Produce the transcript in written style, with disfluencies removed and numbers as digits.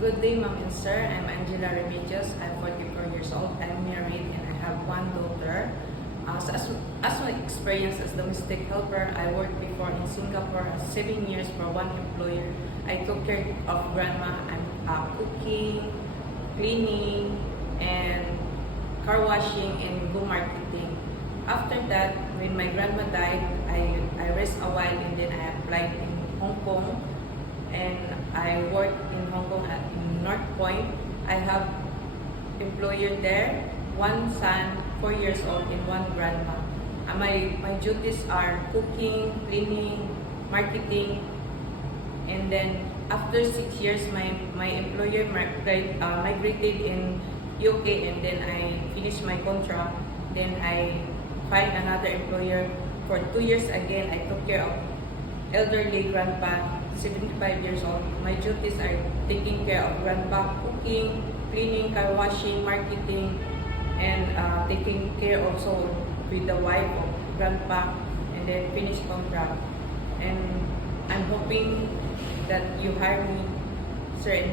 Good day, ma'am and sir. I'm Angela Remedios. I'm 44 years old. I'm married and I have one daughter. As my experience as domestic helper, I worked before in Singapore 7 years for one employer. I took care of grandma. I'm cooking, cleaning, and car washing and go marketing. After that, when my grandma died, I rest a while and then I applied in Hong Kong and I work in Hong Kong at North Point. I have employer there, one son, 4 years old, and one grandma. My duties are cooking, cleaning, marketing, and then after 6 years, my employer migrated in UK, and then I finished my contract. Then I find another employer for 2 years again. I took care of elderly grandpa, 75 years old. My duties are taking care of grandpa, cooking, cleaning, car washing, marketing, and taking care also with the wife of grandpa, and then finish contract. And I'm hoping that you hire me, sir, and